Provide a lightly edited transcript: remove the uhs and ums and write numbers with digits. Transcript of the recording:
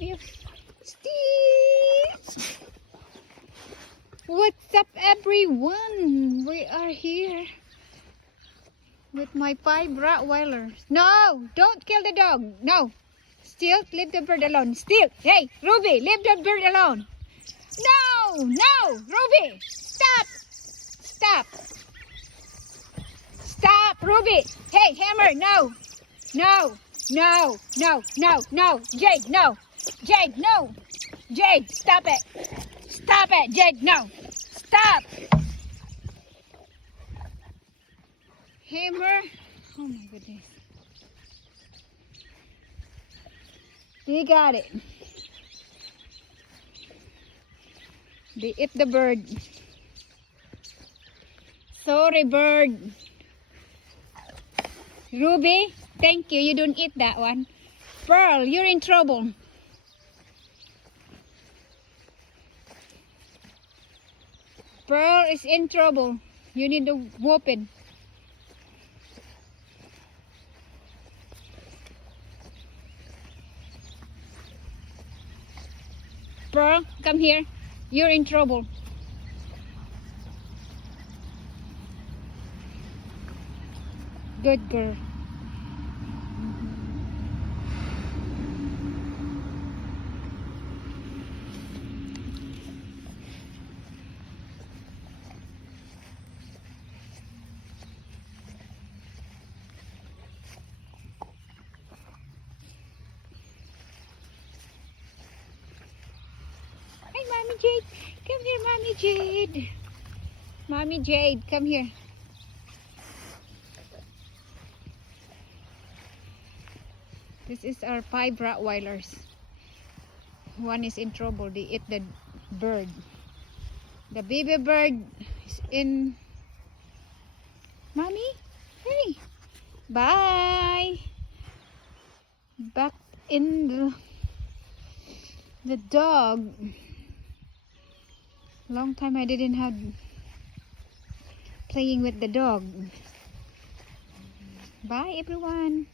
love you. Steve! What's up, everyone? We are here with my 5 Rottweilers. No! Don't kill the dog! No! Still, leave the bird alone. Still! Hey, Ruby! Leave the bird alone! No! No! Ruby! Stop! Stop! Stop, Ruby! Hey, Hammer! No! No! No! No! No! No! Jade! No! Jade! No! Jade! Stop it! Stop it! Jade! No! Stop! Hammer! Oh my goodness! They got it. They ate the bird. Sorry, bird. Ruby, thank you. You don't eat that one. Pearl, you're in trouble. Pearl is in trouble. You need a whooping. Pearl, come here. You're in trouble. Good girl. Hey, Mommy Jade. Come here, Mommy Jade. Mommy Jade, come here. This is our 5 Rottweilers. One is in trouble. They ate the bird. The baby bird is in... Mommy? Hey! Bye! Back in the dog. Long time I didn't have playing with the dog. Bye everyone.